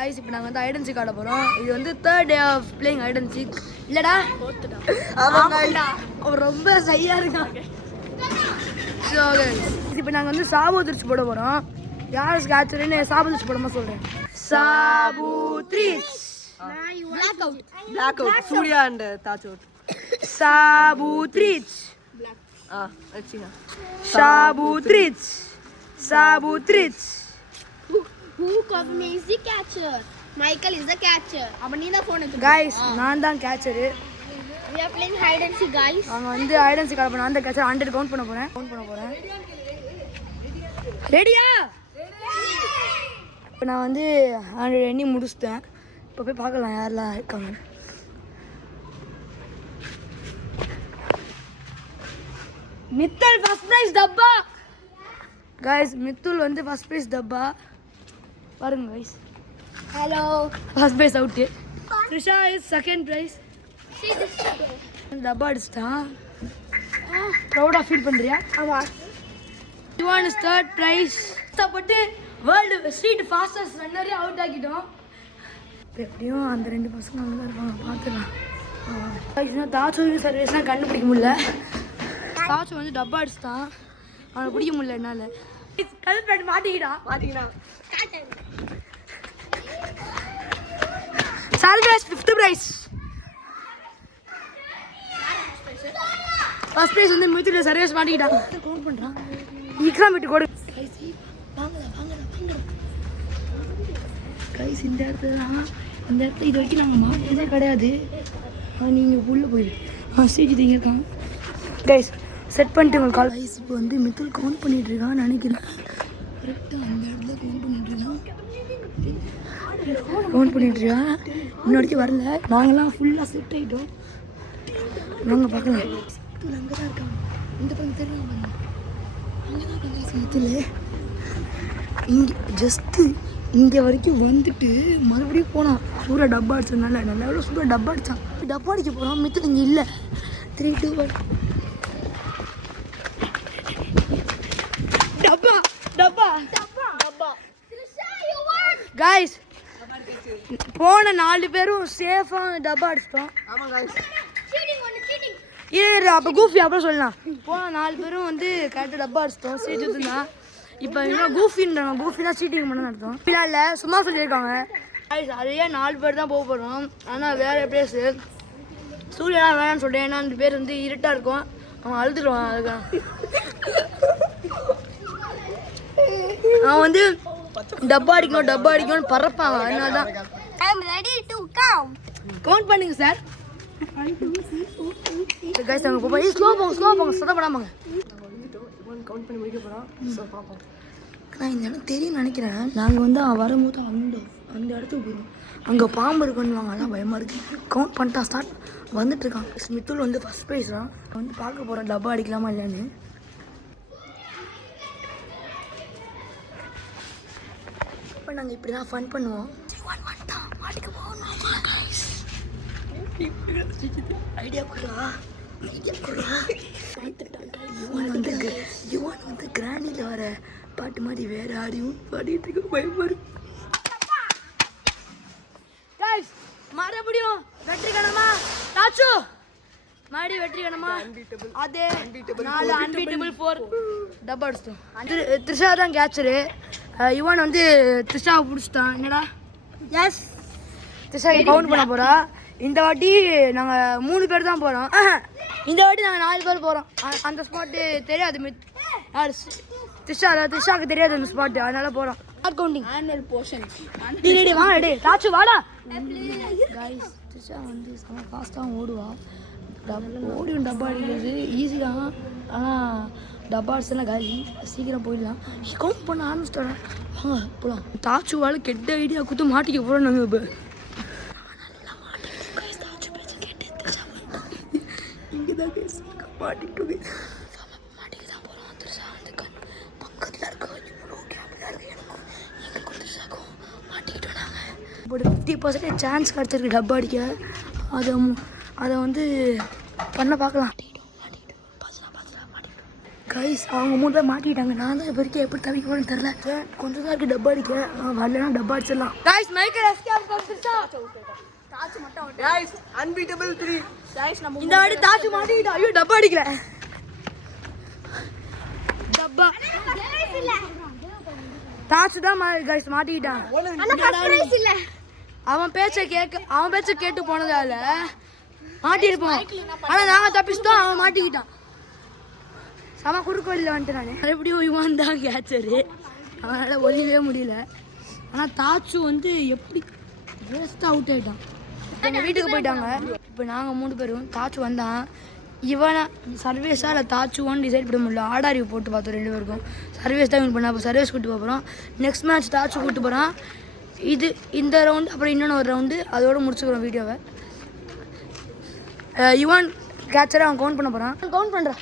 guys, இப்போ நாங்க வந்து ஹைட் அண்ட் சீக் ஆட போறோம். இது வந்து 3rd day of playing hide and seek. இல்லடா? 4th டா. ஆமாடா. அவன் ரொம்ப சையா இருக்கான். So guys, இப்போ நாங்க வந்து சாபு திருச்சி போட போறோம். யார் ஸ்கேட்சர்னு சாபு திருச்சி போடமா சொல்றேன். சாபு த்ரீச். Black out. Surya and Taj out. Sabu த்ரீச். Achina. Sabu த்ரீச். Sabu த்ரீச். Who Kavni is the catcher? Michael is the catcher. அப்ப நீ தான் phone எடுத்து. Guys, நான் தான் catcher. We are playing hide and seek guys. நாங்க வந்து hide and seek ஆட போறோம். நான் தான் catcher 100 கவுண்ட் பண்ண போறேன். ரெடியா? இப்போ நான் வந்து 100 எண்ணி முடிச்சிட்டேன். இப்போ போய் பார்க்கலாம் யாரெல்லாம் இருக்காங்க. மித்தல் ஃபர்ஸ்ட் பிரைஸ் டப்பா. Guys, மித்துல் வந்து ஃபர்ஸ்ட் பிரைஸ் டப்பா. பாருங்க guys. Hello. First prize out. Trisha is second prize. See this. டப்பா அடிச்சிட்டான். ப்ரௌடா ஃபீல் பண்றியா? ஆமா. Ivan is third prize. கஷ்டப்பட்டு வேர்ல்ட் ஸ்ட்ரீட் ஃபாஸ்டஸ்ட் ரன்னரே அவுட் ஆக்கிட்டோம். எப்படியும் அந்த ரெண்டு பசங்க அங்கே தான் இருப்பாங்க, பார்த்துக்கலாம். தாச்சு சர்வீஸ்லாம் கண்டுபிடிக்க முடியல. தாச்சு வந்து டப்பா அடிச்சிட்டான், அவனை பிடிக்க முடியல என்னால். கல்பேட் மாட்டிக்கிட்டா. Service 5th prize. First prize வந்து மித்துல சர்வீஸ் மாட்டிக்கிட்டான். கவுண்ட் பண்ணுறான். இக்ராம் விட்டு கொடு. கைஸ் இந்த இடத்துல இது வரைக்கும் நாங்கள் மாட்டினதே கிடையாது. நீங்கள் உள்ளே போயிடு. ஸ்டேஜ் இங்கே இருக்கான். கைஸ் செட் பண்ணிட்டு உங்களுக்கு கால். கைஸ் இப்போ வந்து மித்துல் கவுண்ட் பண்ணிட்டு இருக்கான்னு நினைக்கிறேன். கரெக்டாக அந்த இடத்துல கவுண்ட் பண்ணிட்டு இருக்கான். இன்னும் வரைக்கும் வரல. நாங்கள்லாம் ஃபுல்லாக செட் ஆகிட்டோம். நாங்கள் பார்க்கலாம். மித்துல் அங்கே தான் இருக்காங்க. இந்த பக்கம் தெரியலாம் பாருங்க. அங்கே தான் இருக்காங்க மித்துல். இங்கே ஜஸ்ட்டு இங்கே வரைக்கும் வந்துட்டு மறுபடியும் போனான். சூரிய டப்பா அடிச்சதுனால நல்லா எவ்வளோ சூரிய டப்பா அடித்தான். டப்பா அடிக்க போகிறான். மித்துல் இங்கே இல்லை. 3, 2, 1. டப்பா டப்பா டப்பா. Guys, போன 4 பேரும் சேஃபாக டப்பா அடிச்சிட்டோம். இது அப்போ கூஃபி அப்புறம் சொல்லலாம். போன 4 பேரும் வந்து கரெக்டாக டப்பா அடிச்சிட்டோம். சீட்டு தான். இப்போ இன்னும் கூஃபின்றாங்க. கூஃபினா சீட்டிங் பண்ண நடத்தும். இல்லை சும்மா சொல்லியிருக்காங்க. அதையே 4 பேர் தான் போக போகிறோம். ஆனால் வேறு பிளேஸு சூரியனா வேணான்னு சொல்லிட்டேன். ஏன்னா அந்த பேர் வந்து இருட்டாக இருக்கும். அவன் அழுதுடுவான். அதுக்காக அவன் வந்து டப்பா அடிக்கணும்னு பறப்பாங்க. அதனால தான் I'm ready to count. Count பண்ணுங்க சார். கைஸ் நாங்கள் போவோம். ஸ்லோ போங்க சத்தம் பண்ணாமங்க. கவுண்ட் பண்ணி முடிக்க போகிறோம். ஸோ பார்ப்போம். நான் இந்த இடம் தெரியும்னு நினைக்கிறேன். நாங்கள் வந்து வரும்போது அந்த இடத்துக்கு போயிடுவோம். அங்கே பாம்பு இருக்குன்னுவாங்க. அதான் பயமாக இருக்குது. கவுண்ட் பண்ணிட்டா ஸ்டார்ட் வந்துட்டுருக்கான். மித்துல் வந்து ஃபஸ்ட் ப்ரைஸ் தான். வந்து பார்க்க போகிறோம் டப்பா அடிக்கலாமா இல்லைன்னு. இப்போ நாங்கள் இப்படி தான் ஃபன் பண்ணுவோம். மாட்டிக்க போகணும். ஐடியா கொடுறா. யுவான் வந்து கிராண்டியில் வர பாட்டு மாதிரி வேற ஆடியும் பாடிட்டு இருக்க பயமா இருக்கு. மறுபடியும் வெற்றி கணமா தாச்சு மறுபடியும் வெற்றி கணமா. அதே 4 அன்பீட்டபிள் 4 டப்பா அடிச்சிட்டோம். த்ரிஷா தான் கேட்சரு. யுவான் வந்து த்ரிஷாவை பிடிச்சிட்டான். என்னடா? எஸ், த்ரிஷா கவுண்ட் பண்ண போகிறா. இந்த வாட்டி நாங்கள் 3 பேர் தான் போகிறோம். இந்த வாட்டி நாங்கள் 4 பேர் போகிறோம். அந்த ஸ்பாட்டு தெரியாது. யார்? த்ரிஷாவுக்கு தெரியாது அந்த ஸ்பாட்டு. அதனால போகிறோம். Counting annual portion. டேய் வா டே தாச்சு வாடா. गाइस த்ரிஷா வந்து செம ஃபாஸ்ட்டாக ஓடுவா. ஓடியும் டப்பா அடிக்கிறது ஈஸி தான். ஆனால் டப்பா அடிச்சலாம் காலி. சீக்கிரம் போயிடலாம். கவுண்ட் பண்ண ஆரம்பிச்சிட்டோம். வாங்க போகலாம். தாச்சுவால் கெட்ட ஐடியா கொடுத்து மாட்டிக்க போகிறோம் நாங்கள். இப்போ இங்கே தான் மாட்டிக்கிட்டு மாட்டிக்க தான் போகிறோம். த்ரிஷா வந்து பக்கத்தில் இருக்க எனக்கும் த்ரிஷாக்கும் மாட்டிக்கிட்டோம் நாங்கள். இப்போ 50% சான்ஸ் கிடச்சிருக்கு டப்பா அடிக்க. அதை வந்து பண்ண பார்க்கலாம். கைஸ் அவங்க 3 பேர் மாட்டிட்டாங்க. நான் தான் இப்போ வரைக்கும் எப்படி தவிக்க போறேன்னு தெரியல. கொஞ்சம் தான் இருக்கு டப்பா அடிக்க. வரலன்னா டப்பா அடிச்சிடலாம். கைஸ் மைக்கேல் எஸ்கேப் பண்ணிருச்சா? தாச்சு மட்டும் out. guys unbeatable 3 Guys, நம்ம இந்த வாட்டி தாச்சு மாட்டிக்கிட்டா. ஐயோ டப்பா அடிக்கல. டப்பா தாச்சு தான் கைஸ் மாட்டிக்கிட்டான். ஆனா first prize இல்ல. அவன் பேச்சை கேட்டு போனதால மாட்டியிருப்போம். ஆனா நாங்க தப்பிச்சிட்டோம். அவன் மாட்டிக்கிட்டான். சம குறுக்கு வழியில் வந்துட்டு நான் மறுபடியும் இவன் தான் கேட்சரு. அவனால் ஒழியவே முடியல. ஆனால் தாச்சு வந்து எப்படி வேஸ்ட்டாக அவுட் ஆகிட்டான். எங்கள் வீட்டுக்கு போயிட்டாங்க. இப்போ நாங்கள் 3 பேரும் தாச்சு வந்தான். இவனை சர்வீஸாக இல்லை தாச்சுவான்னு டிசைட் பண்ண முடியல. ஆடாரிவு போட்டு பார்த்தோம் 2 பேருக்கும். சர்வீஸ் தான் வின் பண்ண. அப்போ சர்வீஸ் கூப்பிட்டு போகிறோம். நெக்ஸ்ட் மேட்ச் தாச்சு கூப்பிட்டு போகிறான். இந்த ரவுண்டு அப்புறம் இன்னொன்று ஒரு ரவுண்டு அதோடு முடிச்சுக்கிறோம் வீடியோவை. யுவான் கேட்சரை அவன் கவுண்ட் பண்ண போகிறான். கவுண்ட் பண்ணுறான்.